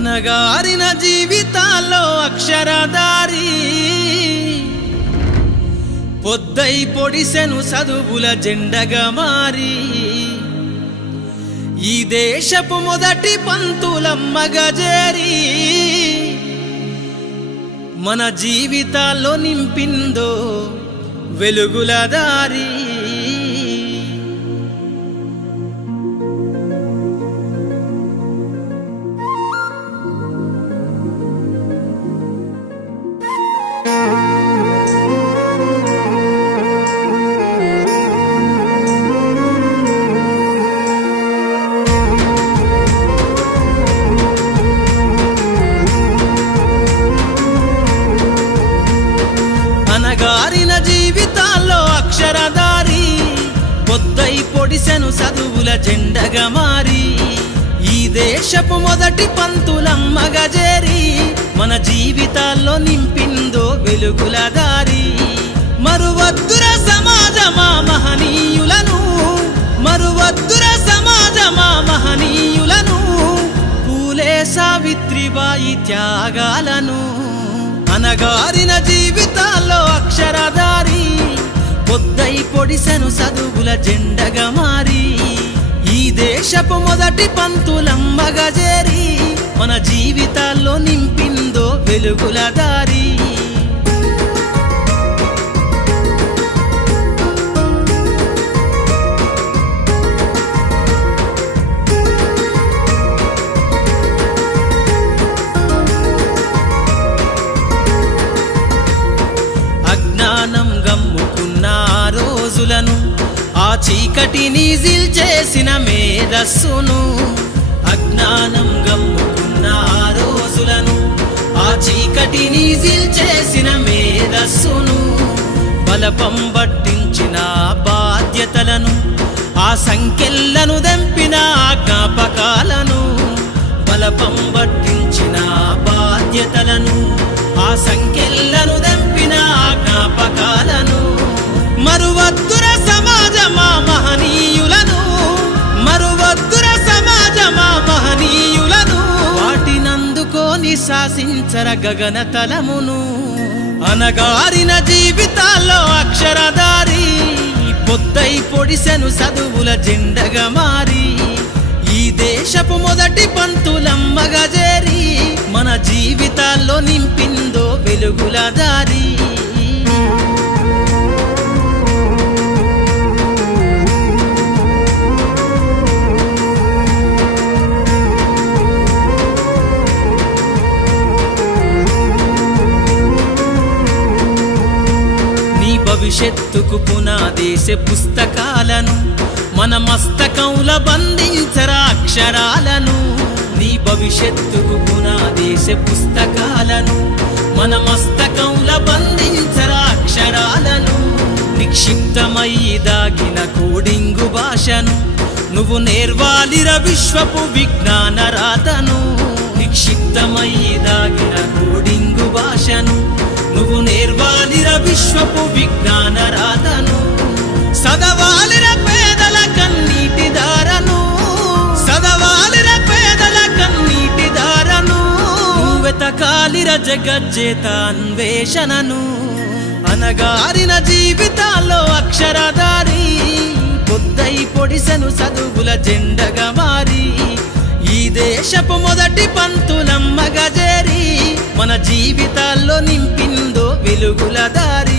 అనగారిన జీవితాల్లో అక్షరదారి పొద్దై పొడిసెను చదువుల జెండగా మారి ఈ దేశపు మొదటి పంతులమ్మగా చేరి మన జీవితాల్లో నింపిందో వెలుగుల దారి. అనగారిన జీవితాల్లో అక్షరదారి పొద్దై పొడిసెను చదువుల జెండగా మారి ఈ దేశపు మొదటి పంతులమ్మగా చేరి మన జీవితాల్లో నింపిందో వెలుగుల దారి. మరువద్దుర సమాజమా మహనీయులను, మరువద్దుర సమాజమా మహనీయులను, పూలే సావిత్రిబాయి త్యాగాలను. అనగారిన జీవితాల్లో అక్షరదారి పొద్దై పొడిసెను చదువుల జెండగా మారి ఈ దేశపు మొదటి పంతులమ్మగా చేరి మన జీవితాల్లో నింపిందో వెలుగుల దారి. అజ్ఞానం గమ్ముకున్న రోజులను ఆ చీకటిని జిల్చేసిన మేధస్సును, అజ్ఞానం గమ్ముకున్న రోజులను ఆ చీకటిని జిల్చేసిన మేధస్సును, బలపం పట్టించిన బాధ్యతలను ఆ సంఖ్యలను దెంపిన జ్ఞాపకాలను, బలపం పట్టించిన బాధ్యతలను ఆ సంఖ్యలను దెంపిన జ్ఞాపకాలను. మరువద్దుర సమాజమా మహనీయులను, మరువద్దుర సమాజమా మహనీయులను, వాటినందుకోని శాసించర గగన తలమును. అనగారిన జీవితాల్లో అక్షరదారి పొద్దై పొడిసెను చదువుల జెండగా మారి ఈ దేశపు మొదటి పంతులమ్మగా చేరి మన జీవితాల్లో నింపిందో వెలుగుల దారి. నీ భవిష్యత్తుకు పునాదేసే పుస్తకాలను మన మస్తకంలో బంధించరా అక్షరాలను. నీ భవిష్యత్తుకు పునాదేసే పుస్తకాలను మన మస్తకంలో బంధించరా అక్షరాలను. నిక్షిప్తమై దాగిన కోడింగు భాషను నువ్వు నేర్వాలిర విశ్వపు విజ్ఞాన రాతను. నిక్షిప్తమై దాగిన కోడింగు భాషను నువ్వు నేర్వాలిర విశ్వపు విజ్ఞాన రాతను. సదవాలిర పేదల కన్నీటి దారను, సదవాలిర పేదల కన్నీటి దారను, నువ్వెతకాలిర జగజ్జేత అన్వేషణను. అనగారిన జీవితాల్లో అక్షరదారి పొద్దై పొడిసెను చదువుల జెండగా మారి ఈ దేశపు మొదటి పంతులమ్మగా చేరి మన జీవితాల్లో నింపిందో వెలుగుల దారి.